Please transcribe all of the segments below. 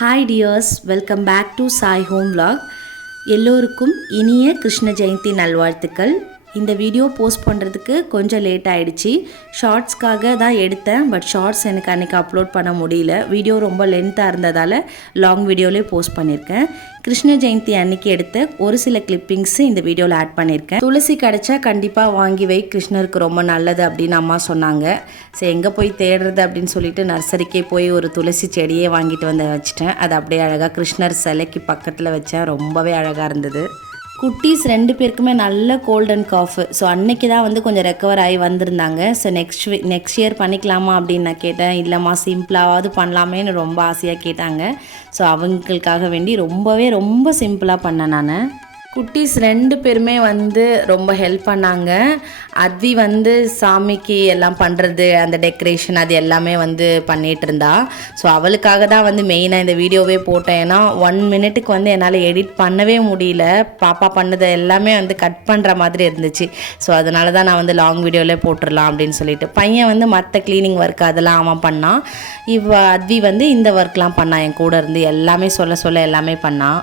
Hi dears, welcome back to Sai Home Vlog. எல்லோருக்கும் இனிய கிருஷ்ண ஜெயந்தி நல்வாழ்த்துக்கள். இந்த வீடியோ போஸ்ட் பண்ணுறதுக்கு கொஞ்சம் லேட் ஆகிடுச்சு. ஷார்ட்ஸ்க்காக தான் எடுத்தேன், பட் ஷார்ட்ஸ் எனக்கு அன்றைக்கி அப்லோட் பண்ண முடியல. வீடியோ ரொம்ப லென்த்தாக இருந்ததால் லாங் வீடியோவிலே போஸ்ட் பண்ணியிருக்கேன். கிருஷ்ண ஜெயந்தி அன்றைக்கி எடுத்த ஒரு சில கிளிப்பிங்ஸு இந்த வீடியோவில் ஆட் பண்ணியிருக்கேன். துளசி கிடச்சா கண்டிப்பாக வாங்கி வை, கிருஷ்ணருக்கு ரொம்ப நல்லது அப்படின்னு அம்மா சொன்னாங்க. சரி, எங்கே போய் தேடுறது அப்படின்னு சொல்லிட்டு நர்சரிக்கே போய் ஒரு துளசி செடியே வாங்கிட்டு வந்து வச்சுட்டேன். அது அப்படியே அழகாக கிருஷ்ணர் சிலைக்கு பக்கத்தில் வச்சேன். ரொம்பவே அழகாக இருந்தது. குட்டீஸ் 2 பேருக்குமே நல்ல கோல்ட் அண்ட் காஃப். ஸோ அன்றைக்கி தான் வந்து கொஞ்சம் ரெக்கவர் ஆகி வந்திருந்தாங்க. ஸோ நெக்ஸ்ட் இயர் பண்ணிக்கலாமா அப்படின்னு நான் கேட்டேன். இல்லைம்மா சிம்பிளாவது பண்ணலாமேன்னு ரொம்ப ஆசையாக கேட்டாங்க. ஸோ அவங்களுக்காக வேண்டி ரொம்ப சிம்பிளாக பண்ணேன் நான். குட்டீஸ் 2 பேருமே வந்து ரொம்ப ஹெல்ப் பண்ணாங்க. அத்வி வந்து சாமிக்கு எல்லாம் பண்ணுறது, அந்த டெக்கரேஷன் அது எல்லாமே வந்து பண்ணிகிட்டு இருந்தா. ஸோ அவளுக்காக தான் வந்து மெயினாக இந்த வீடியோவே போட்டேன். ஏன்னா 1 மினிட்டுக்கு வந்து என்னால் எடிட் பண்ணவே முடியல. பாப்பா பண்ணதை எல்லாமே வந்து கட் பண்ணுற மாதிரி இருந்துச்சு. ஸோ அதனால தான் நான் வந்து லாங் வீடியோவிலே போட்டுடலாம் அப்படின்னு சொல்லிட்டு. பையன் வந்து மற்ற க்ளீனிங் ஒர்க் அதெல்லாம் அவன் பண்ணான். அத்வி வந்து இந்த ஒர்க்லாம் பண்ணான், என் கூட இருந்து எல்லாமே சொல்ல எல்லாமே பண்ணான்.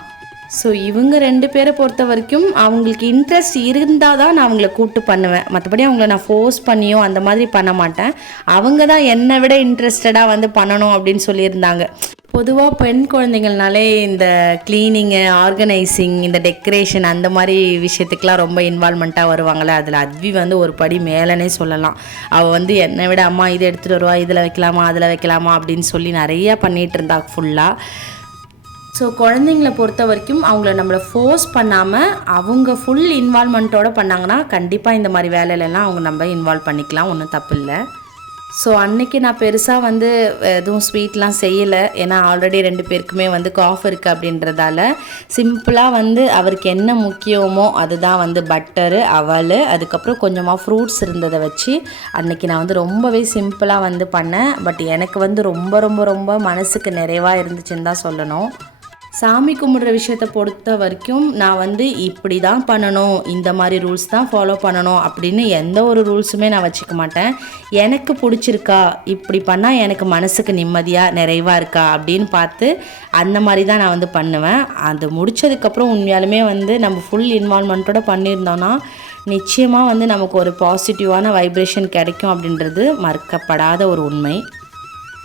ஸோ இவங்க 2 பேரை பொறுத்த வரைக்கும் அவங்களுக்கு இன்ட்ரெஸ்ட் இருந்தால் தான் நான் அவங்கள கூப்பிட்டு பண்ணுவேன். மற்றபடி அவங்கள நான் ஃபோர்ஸ் பண்ணியோ அந்த மாதிரி பண்ண மாட்டேன். அவங்க தான் என்னை விட இன்ட்ரெஸ்டடாக வந்து பண்ணணும் அப்படின்னு சொல்லியிருந்தாங்க. பொதுவாக பெண் குழந்தைங்கள்னாலே இந்த க்ளீனிங்கு, ஆர்கனைசிங், இந்த டெக்கரேஷன் அந்த மாதிரி விஷயத்துக்கெலாம் ரொம்ப இன்வால்மெண்ட்டாக வருவாங்களே. அதில் அத்வி வந்து ஒரு படி மேலனே சொல்லலாம். அவள் வந்து என்னை விட அம்மா இதை எடுத்துகிட்டு வருவா, இதில் வைக்கலாமா அதில் வைக்கலாமா அப்படின்னு சொல்லி நிறையா பண்ணிகிட்டு இருந்தா ஃபுல்லாக. ஸோ குழந்தைங்கள பொறுத்த வரைக்கும் அவங்கள நம்மளை ஃபோர்ஸ் பண்ணாமல் அவங்க ஃபுல் இன்வால்மெண்ட்டோடு பண்ணாங்கன்னா கண்டிப்பாக இந்த மாதிரி வேலையிலலாம் அவங்க நம்ம இன்வால்வ் பண்ணிக்கலாம், ஒன்றும் தப்பு இல்லை. ஸோ அன்றைக்கி நான் பெருசாக வந்து எதுவும் ஸ்வீட்லாம் செய்யலை. ஏன்னா ஆல்ரெடி 2 பேருக்குமே வந்து காஃப் இருக்குது அப்படின்றதால சிம்பிளாக வந்து அவருக்கு என்ன முக்கியமோ அதுதான் வந்து பட்டரு, அவல், அதுக்கப்புறம் கொஞ்சமாக ஃப்ரூட்ஸ் இருந்ததை வச்சு அன்றைக்கி நான் வந்து ரொம்பவே சிம்பிளாக வந்து பண்ணேன். பட் எனக்கு வந்து ரொம்ப மனசுக்கு நிறைவாக இருந்துச்சுன்னு தான் சொல்லணும். சாமி கும்பிட்ற விஷயத்தை பொறுத்த வரைக்கும் நான் வந்து இப்படி தான் பண்ணணும், இந்த மாதிரி ரூல்ஸ் தான் ஃபாலோ பண்ணணும் அப்படின்னு எந்த ஒரு ரூல்ஸுமே நான் வச்சுக்க மாட்டேன். எனக்கு பிடிச்சிருக்கா, இப்படி பண்ணால் எனக்கு மனசுக்கு நிம்மதியாக நிறைவாக இருக்கா அப்படின்னு பார்த்து அந்த மாதிரி தான் நான் வந்து பண்ணுவேன். அது முடித்ததுக்கப்புறம் உண்மையாலுமே வந்து நம்ம ஃபுல் இன்வால்மெண்ட்டோடு பண்ணியிருந்தோன்னா நிச்சயமாக வந்து நமக்கு ஒரு பாசிட்டிவான வைப்ரேஷன் கிடைக்கும் அப்படின்றது மறுக்கப்படாத ஒரு உண்மை.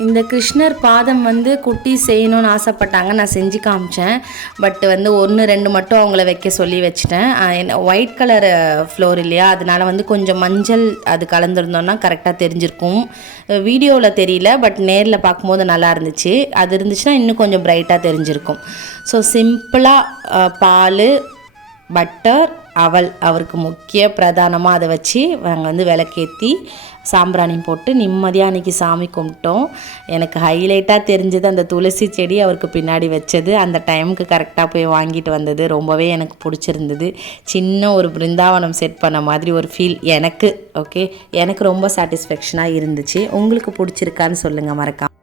இந்த கிருஷ்ணர் பாதம் வந்து குட்டி செய்யணும்னு ஆசைப்பட்டாங்க, நான் செஞ்சு காமிச்சேன். பட் வந்து 1-2 மட்டும் அவங்கள வைக்க சொல்லி வச்சுட்டேன். ஒயிட் கலர் ஃப்ளோர் இல்லையா, அதனால் வந்து கொஞ்சம் மஞ்சள் அது கலந்துருந்தோன்னா கரெக்டாக தெரிஞ்சிருக்கும். வீடியோவில் தெரியல, பட் நேரில் பார்க்கும்போது நல்லா இருந்துச்சு. அது இருந்துச்சுன்னா இன்னும் கொஞ்சம் பிரைட்டாக தெரிஞ்சிருக்கும். ஸோ சிம்பிளாக பால், பட்டர், அவல் அவருக்கு முக்கிய பிரதானமாக அதை வச்சு நாங்கள் வந்து விளக்கேற்றி சாம்பிராணி போட்டு நிம்மதியாக அன்றைக்கி சாமி கும்பிட்டோம். எனக்கு ஹைலைட்டாக தெரிஞ்சது அந்த துளசி செடி அவருக்கு பின்னாடி வச்சது. அந்த டைமுக்கு கரெக்டாக போய் வாங்கிட்டு வந்தது ரொம்பவே எனக்கு பிடிச்சிருந்தது. சின்ன ஒரு பிருந்தாவனம் செட் பண்ண மாதிரி ஒரு ஃபீல் எனக்கு. ஓகே, எனக்கு ரொம்ப சாட்டிஸ்ஃபேக்ஷனாக இருந்துச்சு. உங்களுக்கு பிடிச்சிருக்கான்னு சொல்லுங்கள் மறக்காம.